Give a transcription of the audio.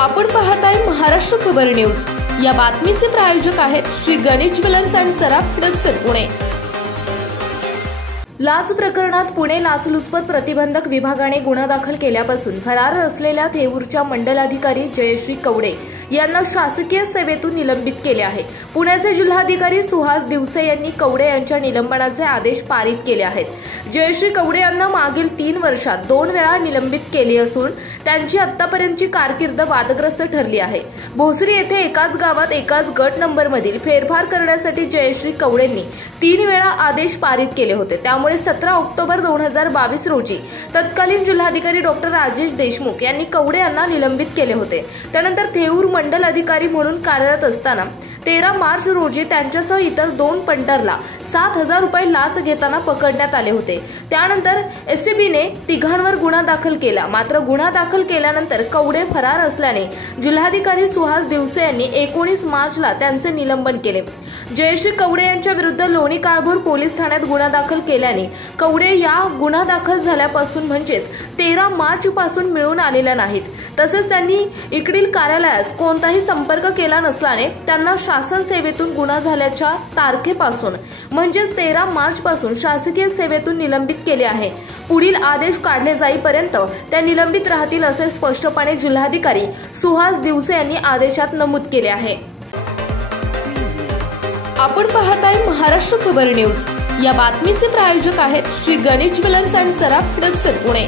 आपण पाहताय महाराष्ट्र खबर न्यूज। या बातमीचे प्रायोजक आहेत Shri Ganesh jewellers and Saraf production Pune. लाच प्रकरणात पुणे लाचलुचपत प्रतिबंधक विभागाने गुन्हा दाखल केल्यापासून फरार असलेल्या थेऊरच्या मंडलाधिकारी जयश्री कवडे यांना शासकीय सेवेतून निलंबित केले आहे। पुण्याचे जिल्हाधिकारी सुहास दिवसे यांनी कवडे यांच्या निलंबनाचे आदेश पारित केले आहेत। जयश्री कवडे यांना मागील 3 वर्षात 2 वेळा निलंबित केले असून त्यांची आतापर्यंतची कारकीर्द वादग्रस्त ठरली आहे। भोसरी येथे एकाच गावात एकाच गट नंबर मधील फेरफार करण्यासाठी जयश्री कवडेंनी 3 वेळा आदेश पारित केले होते। त्यामुळे 17 ऑक्टोबर 2022 रोजी तत्कालीन जिल्हाधिकारी डॉक्टर राजेश देशमुख यांनी कवडे यांना निलंबित केले होते। त्यानंतर थेऊर मंडल अधिकारी म्हणून कार्यरत असताना 13 मार्च रोजी त्यांच्यासह इतर 2 पंटरला 7,000 रुपये लाच घेताना पकडण्यात आले होते। त्यानंतर एसीबीने तिघांवर गुन्हा दाखल केला। मात्र गुन्हा दाखल केल्यानंतर कवडे फरार असल्याने जिल्हाधिकारी सुहास दिवसे यांनी 19 मार्चला त्यांचे निलंबन केले। जयश्री कवडे यांच्या विरुद्ध लोणी काळभोर पोलीस ठाण्यात गुन्हा दाखल केल्याने कवडे या गुन्हा दाखल झाल्यापासून म्हणजेच 13 मार्च पासून मिळून आलेल्या नाहीत। तसेच त्यांनी इकडील कार्यालयास कोणताही संपर्क केला नसल्याने त्यांना शासन सेवेतून गुन्हा झाल्याच्या तारखेपासून म्हणजेच 13 मार्च पासून शासकीय सेवेतून निलंबित केले आहे। पुढील आदेश काढले जाईपर्यंत त्या निलंबित राहतील असे स्पष्टपणे जिल्हाधिकारी सुहास दिवसे यांनी आदेशात नमूद केले आहे। आपण पाहताय महाराष्ट्र खबर न्यूज। या बातमीचे प्रायोजक आहेत Shri Ganesh jewellers and Saraf production Pune.